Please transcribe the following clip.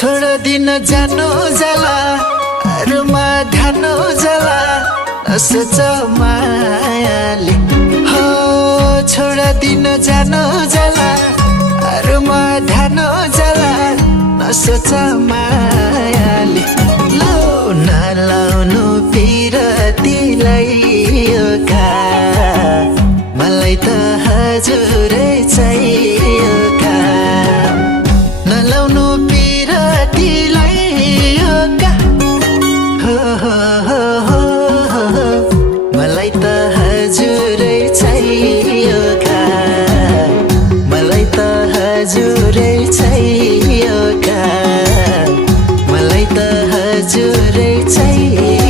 छोड दिन जानु जाला अरूमा ध्यानु जाला नसोच मायाले हो छोड दिन जानु जाला अरूमा ध्यानु जाला नसोच मायाले लौ नलाउनु पिरतीलाई यो का मलाई त हजुरै चाहियो का नलाउनु पिरतीलाई यो का हो हो हो हो हो मलाई त हजुरै चाहियो का मलाई त हजुरै चाहियो का मलाई त हजुरै चाहियो